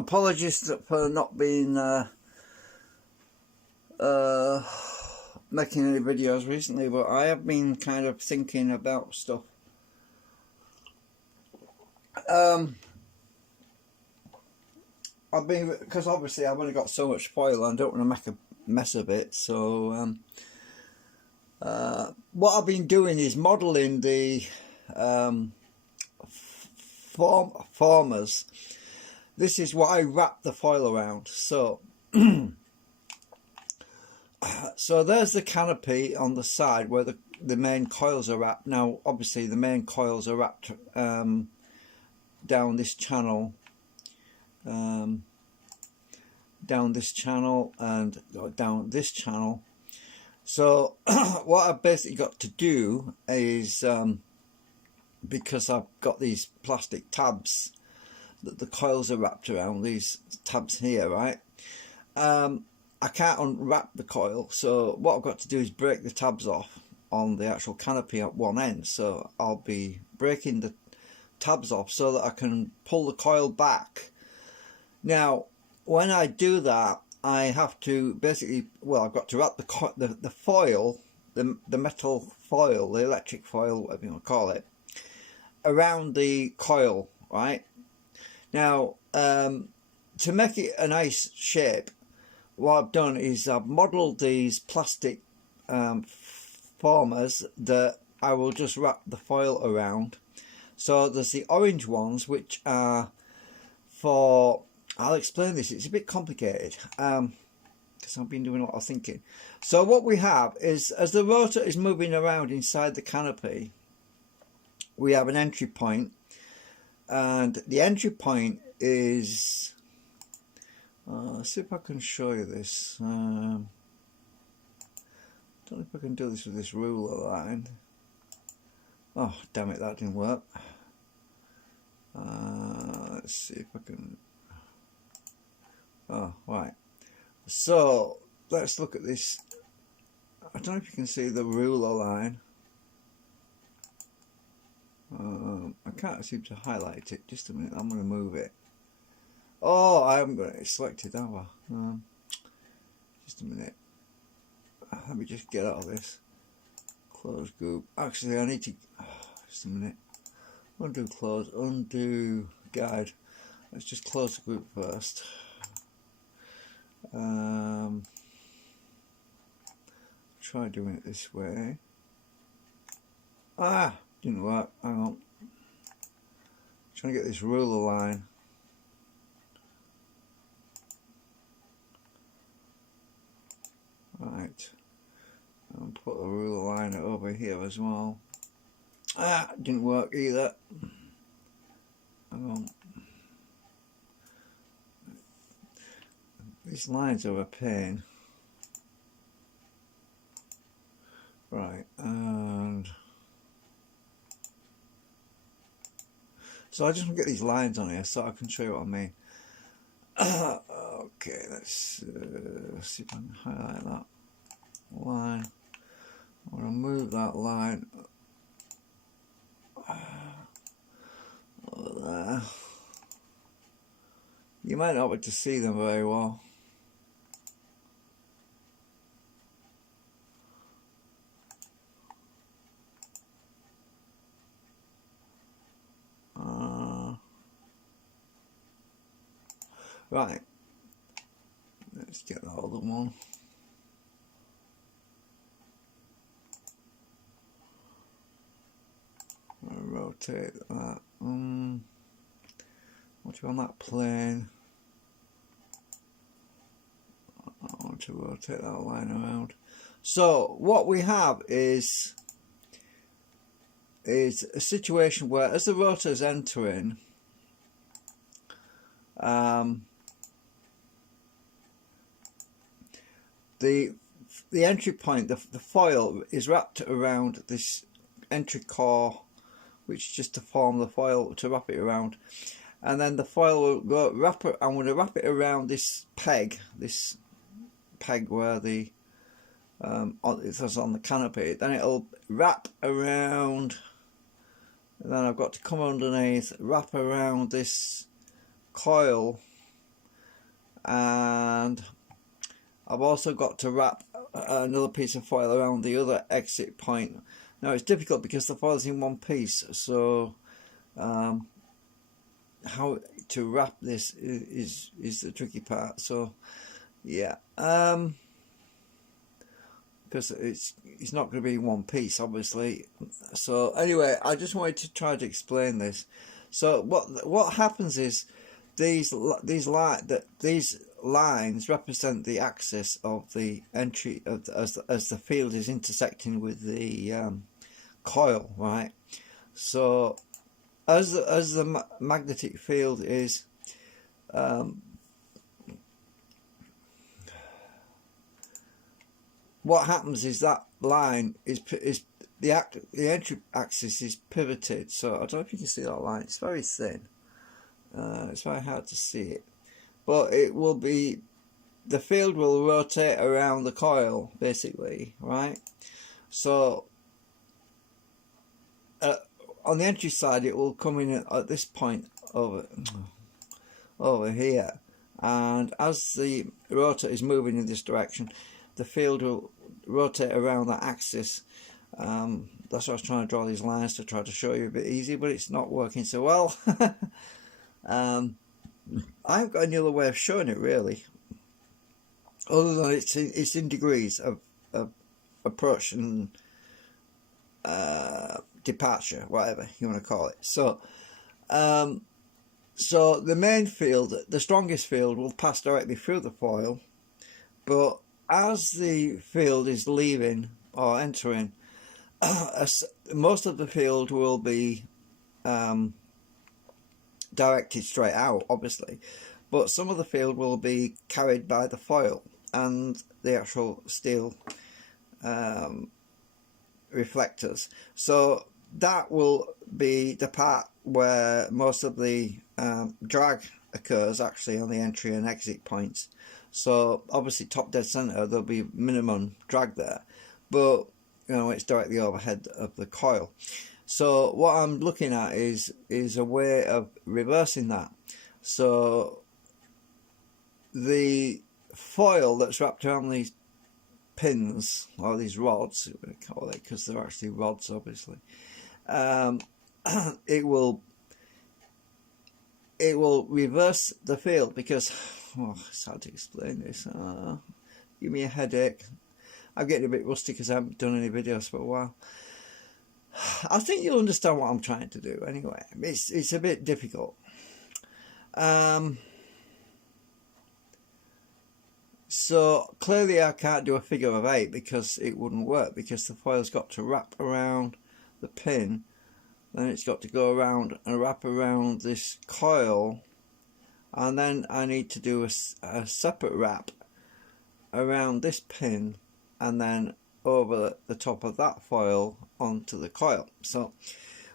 Apologies for not being making any videos recently, but I have been kind of thinking about stuff. Because obviously I've only got so much foil and I don't want to make a mess of it, so what I've been doing is modelling the formers. This is what I wrap the foil around. So so there's the canopy on the side where the main coils are wrapped. Now obviously the main coils are wrapped down this channel, down this channel and down this channel. So what I've basically got to do is, because I've got these plastic tabs that the coils are wrapped around, these tabs here, right, I can't unwrap the coil, so what I've got to do is break the tabs off on the actual canopy at one end. So I'll be breaking the tabs off so that I can pull the coil back. Now when I do that, I have to basically, well, I've got to wrap the foil, the metal foil, the electric foil, whatever you want to call it, around the coil, right? Now to make it a nice shape, what I've done is I've modelled these plastic formers that I will just wrap the foil around. So there's the orange ones, which are for, I'll explain this, it's a bit complicated because I've been doing a lot of thinking. So what we have is, as the rotor is moving around inside the canopy, we have an entry point, and the entry point is, let's see if I can show you this. I don't know if I can do this with this ruler line. Oh damn it, that didn't work. Let's see if I can. Oh right, so let's look at this. I don't know if you can see the ruler line. I can't seem to highlight it. Just a minute, I'm going to move it. Oh, I haven't got it selected, have I? Just a minute. Let me just get out of this. Close group. Actually, I need to. Just a minute. Undo close. Undo guide. Let's just close the group first. Try doing it this way. Didn't work. Hang on. Trying to get this ruler line. Right. And put the ruler line over here as well. Didn't work either. Hang on. These lines are a pain. Right, and so I just want to get these lines on here so I can show you what I mean. Okay, let's see if I can highlight that line. I want to move that line over there. You might not be able to see them very well. Right, let's get the other one. I'll rotate that. What do you want that plane? I want to rotate that line around. So what we have is a situation where, as the rotor is entering, the entry point, the foil is wrapped around this entry core, which is just to form the foil to wrap it around, and then the foil will go wrap it. I'm going to wrap it around this peg where the it's on the canopy. Then it'll wrap around, and then I've got to come underneath, wrap around this coil and I've also got to wrap another piece of foil around the other exit point. Now it's difficult because the foil's in one piece, so how to wrap this is the tricky part. So yeah, because it's not going to be in one piece, obviously. So anyway, I just wanted to try to explain this. So what happens is these lines represent the axis of the entry of as the field is intersecting with the coil, right? So as the magnetic field is what happens is that line is the entry axis is pivoted. So I don't know if you can see that line. It's very thin. It's very hard to see it, but it will be, the field will rotate around the coil basically, right? So on the entry side it will come in at this point over here, and as the rotor is moving in this direction, the field will rotate around that axis. That's why I was trying to draw these lines to try to show you a bit easy, but it's not working so well. I haven't got any other way of showing it really, other than it's in degrees of approach and departure, whatever you want to call it. So so the main field, the strongest field, will pass directly through the foil, but as the field is leaving or entering, most of the field will be directed straight out, obviously, but some of the field will be carried by the foil and the actual steel reflectors. So that will be the part where most of the drag occurs, actually, on the entry and exit points. So obviously top dead center there'll be minimum drag there, but you know, it's directly overhead of the coil. So what I'm looking at is a way of reversing that. So the foil that's wrapped around these pins, or these rods, we call it, because they're actually rods, obviously, it will reverse the field, because it's hard to explain this. Give me a headache. I'm getting a bit rusty because I haven't done any videos for a while. I think you'll understand what I'm trying to do anyway. It's a bit difficult. So clearly I can't do a figure of 8 because it wouldn't work, because the foil's got to wrap around the pin, then it's got to go around and wrap around this coil, and then I need to do a separate wrap around this pin and then over the top of that foil onto the coil. So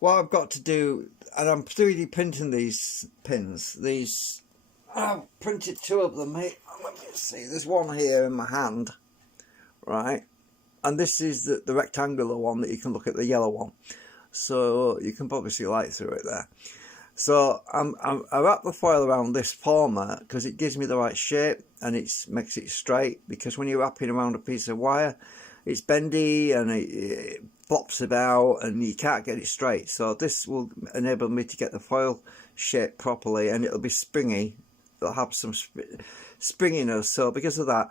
what I've got to do, and I'm 3D printing these pins, I've printed 2 of them here. Let me see, there's one here in my hand, right, and this is the rectangular one that you can look at, the yellow one, so you can probably see light through it there. So I wrap the foil around this format because it gives me the right shape and it makes it straight, because when you're wrapping around a piece of wire, it's bendy and it flops about and you can't get it straight. So this will enable me to get the foil shaped properly, and it'll be springy. It'll have some springiness. So because of that,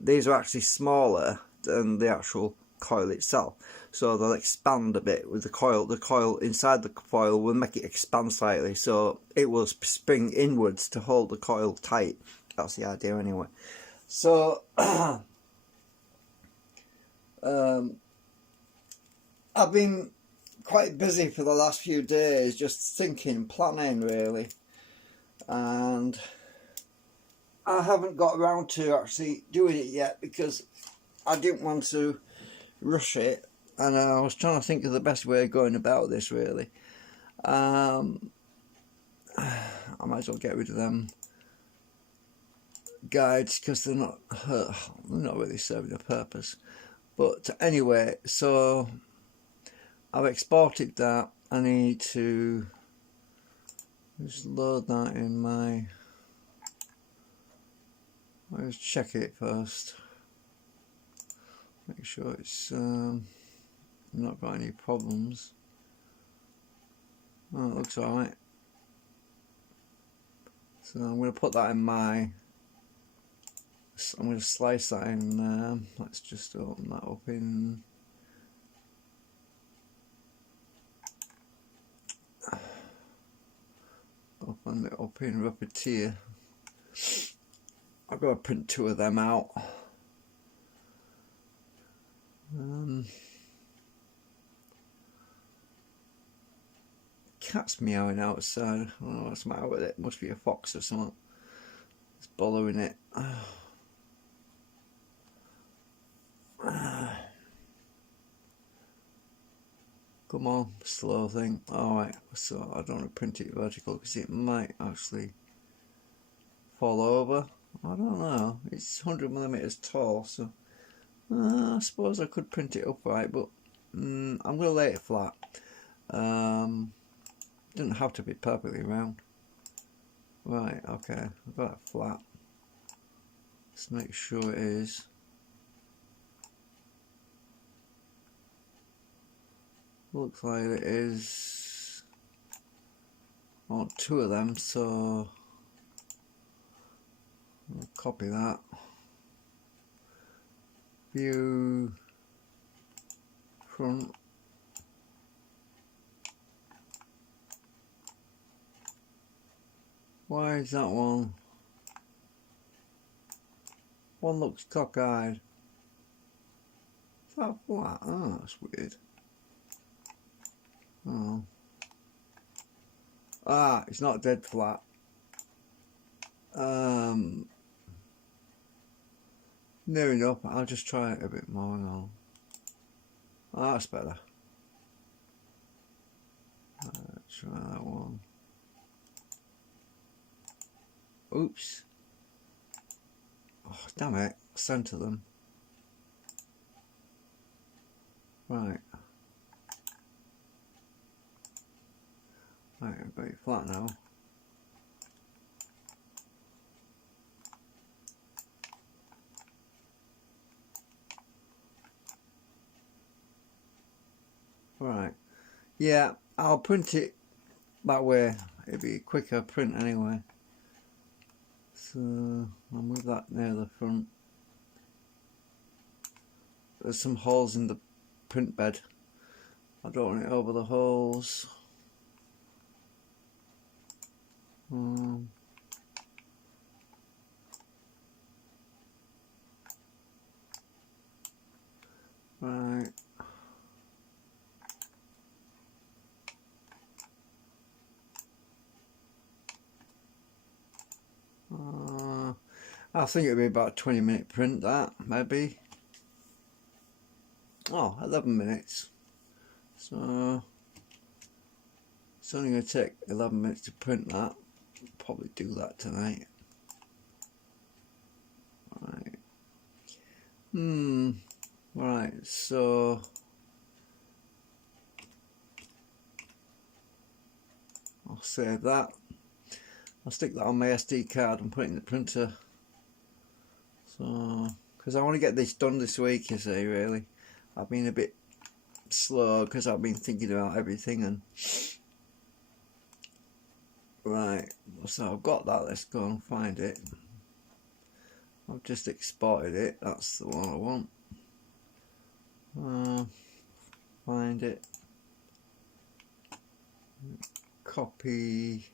these are actually smaller than the actual coil itself, so they'll expand a bit with the coil. The coil inside the foil will make it expand slightly, so it will spring inwards to hold the coil tight. That's the idea anyway. So I've been quite busy for the last few days, just thinking, planning really, and I haven't got around to actually doing it yet because I didn't want to rush it, and I was trying to think of the best way of going about this really. I might as well get rid of them guides because they're not really serving a purpose. But anyway, so I've exported that. I need to just load that in my I'll just check it first. Make sure it's not got any problems. Oh, it looks alright. So I'm going to put that in my, I'm going to slice that in, let's just open that up in, open it up in Repetier. I've got to print 2 of them out. Cat's meowing outside. I don't know what's the matter with it. Must be a fox or something. It's following it. Come on, slow thing. Alright, so I don't want to print it vertical because it might actually fall over. I don't know. It's 100mm tall, so I suppose I could print it upright, but I'm going to lay it flat. Doesn't have to be perfectly round. Right, okay, I've got it flat. Let's make sure it is. Looks like it is. I want 2 of them, so I'll copy that. View front. Why is that one? One looks cockeyed. Is that flat? Oh, that's weird. Oh. Ah, it's not dead flat. Near enough. I'll just try it a bit more now. Oh, that's better. Try that one. Oops. Oh, damn it. Center them. Right. Right, I've got it flat now. Right. Yeah, I'll print it that way. It'll be a quicker print anyway. So I'll move that near the front. There's some holes in the print bed. I don't want it over the holes. Right. I think it'll be about a 20-minute print, that, maybe. Oh, 11 minutes. So it's only going to take 11 minutes to print that. I'll probably do that tonight. Right. Right, so I'll save that. I'll stick that on my SD card and put it in the printer. So, because I want to get this done this week, you see, really. I've been a bit slow because I've been thinking about everything and... Right, so I've got that, let's go and find it. I've just exported it, that's the one I want. Find it. Copy.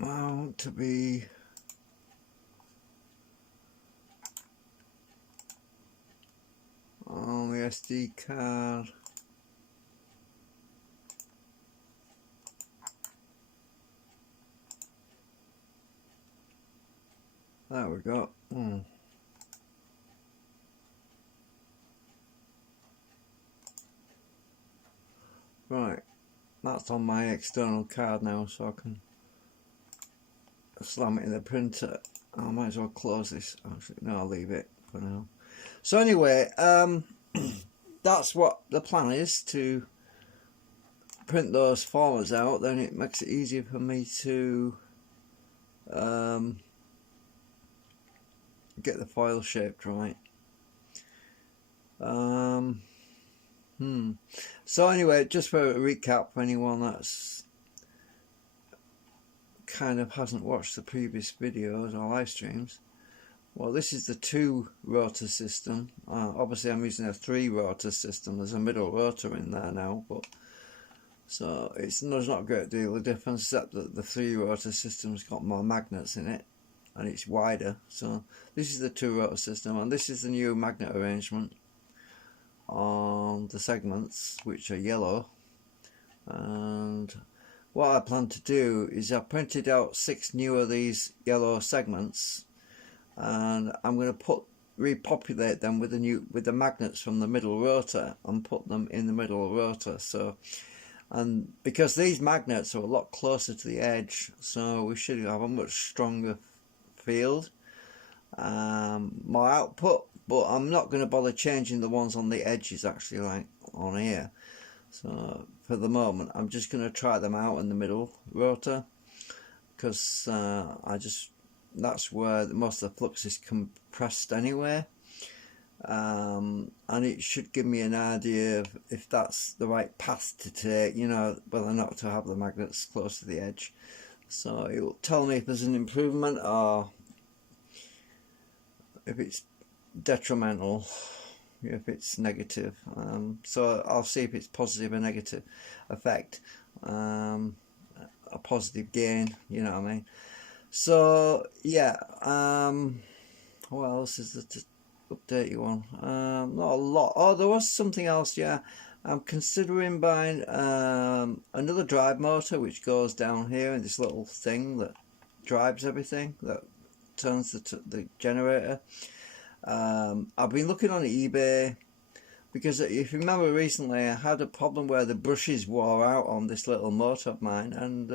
I want to be on the SD card. There we go. Right, that's on my external card now, so I can slam it in the printer. I might as well close this. Actually, no, I'll leave it for now. So anyway, that's what the plan is, to print those formats out, then it makes it easier for me to get the foil shaped right. So anyway, just for a recap for anyone that's kind of hasn't watched the previous videos or live streams, well, this is the 2 rotor system. Obviously I'm using a 3 rotor system. There's a middle rotor in there now, but so there's not a great deal of difference, except that the 3 rotor system's got more magnets in it and it's wider. So this is the 2 rotor system, and this is the new magnet arrangement on the segments, which are yellow. And what I plan to do is I printed out 6 new of these yellow segments, and I'm going to repopulate them with the magnets from the middle rotor and put them in the middle rotor. So, and because these magnets are a lot closer to the edge, so we should have a much stronger field, more output. But I'm not going to bother changing the ones on the edges, actually, like on here. So for the moment I'm just going to try them out in the middle rotor, because that's where most of the flux is compressed anyway, and it should give me an idea of if that's the right path to take, you know, whether or not to have the magnets close to the edge. So it will tell me if there's an improvement or if it's detrimental, if it's negative. So I'll see if it's positive or negative effect, a positive gain, you know what I mean. So yeah, what else is the update you on? Not a lot. Oh, there was something else. Yeah, I'm considering buying another drive motor, which goes down here in this little thing that drives everything, that turns the generator. I've been looking on eBay, because if you remember recently I had a problem where the brushes wore out on this little motor of mine, and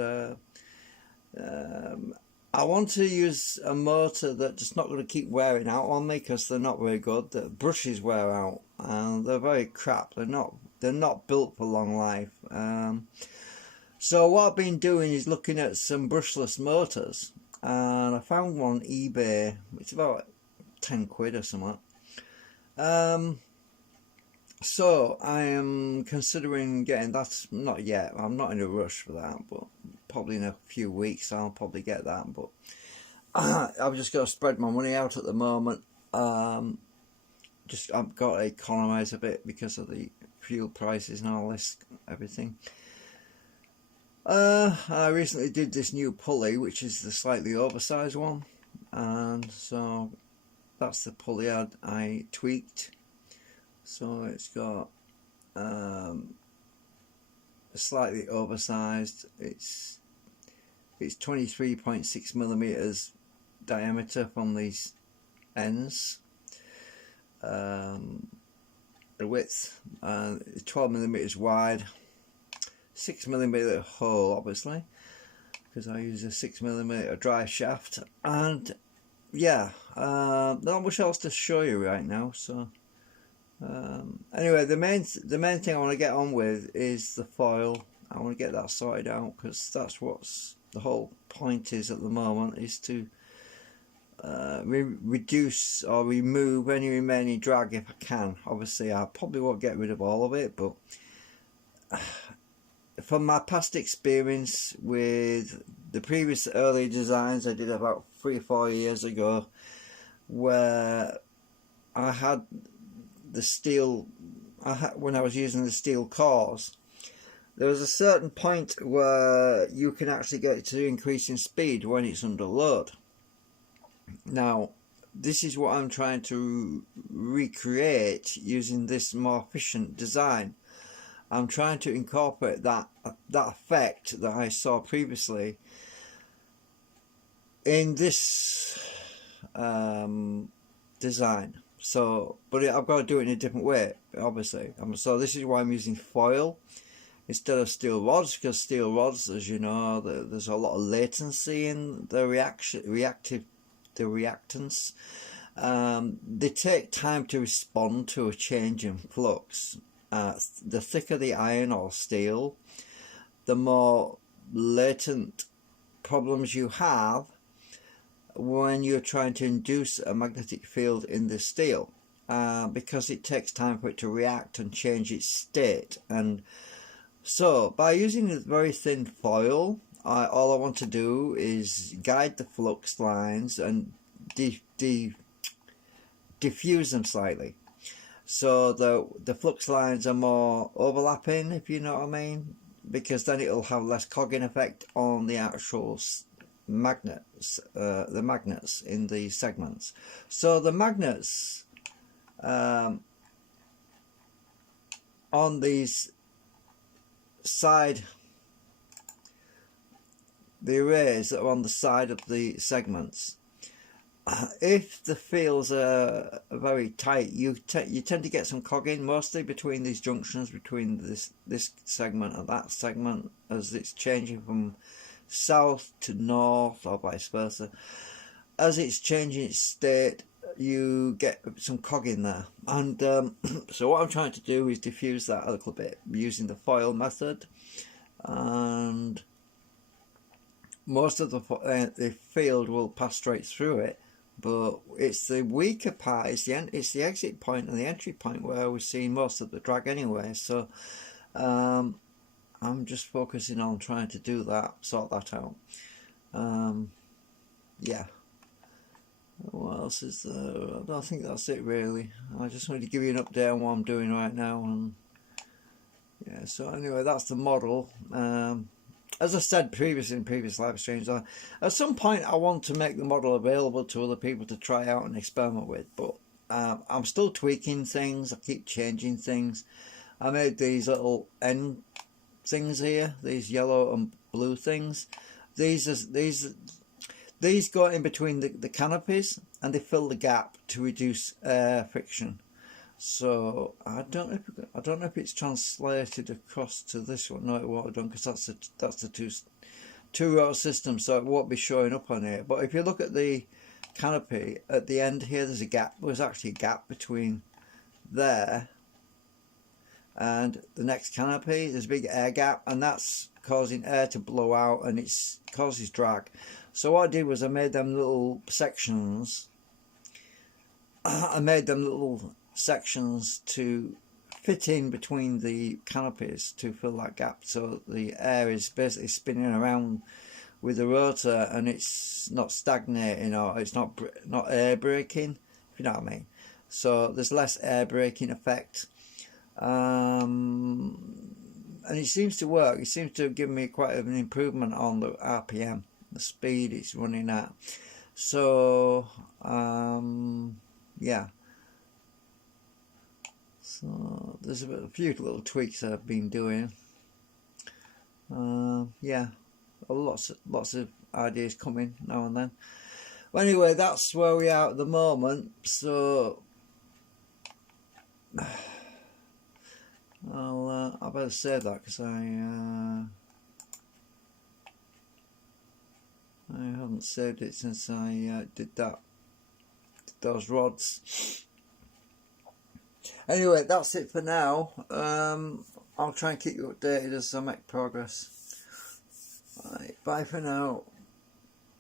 I want to use a motor that's not going to keep wearing out on me, because they're not very good. The brushes wear out and they're very crap. They're not built for long life. So what I've been doing is looking at some brushless motors, and I found one on eBay. It's about 10 quid or something. So I am considering getting that. Not yet, I'm not in a rush for that, but probably in a few weeks I'll probably get that. But I've just got to spread my money out at the moment. I've got to economise a bit because of the fuel prices and all this, everything. I recently did this new pulley, which is the slightly oversized one, and so that's the pulley I tweaked. So it's got slightly oversized. It's 23.6 millimeters diameter from these ends. The width 12 millimeters wide, 6 millimeter hole, obviously, because I use a 6 millimeter dry shaft. And yeah, not much else to show you right now. So anyway, the main thing I want to get on with is the foil. I want to get that sorted out, because that's what's the whole point is at the moment, is to reduce or remove any remaining drag if I can. Obviously I probably won't get rid of all of it, but from my past experience with the previous early designs I did about 3 or 4 years ago, where I had the steel, when I was using the steel cores, there was a certain point where you can actually get to increasing speed when it's under load. Now this is what I'm trying to recreate using this more efficient design. I'm trying to incorporate that effect that I saw previously in this design. So, but I've got to do it in a different way, obviously. So this is why I'm using foil instead of steel rods, because steel rods, as you know, there's a lot of latency in the reactants. They take time to respond to a change in flux. The thicker the iron or steel, the more latent problems you have when you're trying to induce a magnetic field in the steel, because it takes time for it to react and change its state. And so by using a very thin foil, all I want to do is guide the flux lines and diffuse them slightly, so the flux lines are more overlapping, if you know what I mean, because then it'll have less cogging effect on the actual magnets, the magnets in the segments. So the magnets on these the arrays that are on the side of the segments, if the fields are very tight, you tend to get some cogging, mostly between these junctions, between this segment and that segment, as it's changing from south to north or vice versa. As it's changing its state, you get some cogging there. And so what I'm trying to do is diffuse that a little bit using the foil method. And most of the field will pass straight through it, but it's the weaker part, it's the exit point and the entry point where we're seeing most of the drag anyway. So I'm just focusing on trying to do that, sort that out. Yeah. What else is there? I don't think that's it really. I just wanted to give you an update on what I'm doing right now. And yeah, so anyway, that's the model. As I said previously in previous live streams, at some point I want to make the model available to other people to try out and experiment with, but I'm still tweaking things. I keep changing things. I made these little end things here, these yellow and blue things. These go in between the canopies, and they fill the gap to reduce air friction. So I don't know if it's translated across to this one. No, it won't have done, because that's the two rotor system, so it won't be showing up on here. But if you look at the canopy at the end here, there's a gap. There's actually a gap between there and the next canopy. There's a big air gap, and that's causing air to blow out, and it causes drag. So what I did was I made them little sections. Sections to fit in between the canopies to fill that gap, so the air is basically spinning around with the rotor, and it's not stagnating, or it's not air braking, if you know what I mean. So there's less air braking effect, and it seems to work. It seems to have given me quite an improvement on the RPM, the speed it's running at. So yeah. So there's a few little tweaks I've been doing. Yeah, lots of ideas coming now and then. Well, anyway, that's where we are at the moment. So I better save that, because I haven't saved it since I did those rods. Anyway, that's it for now. I'll try and keep you updated as I make progress. Right, bye for now.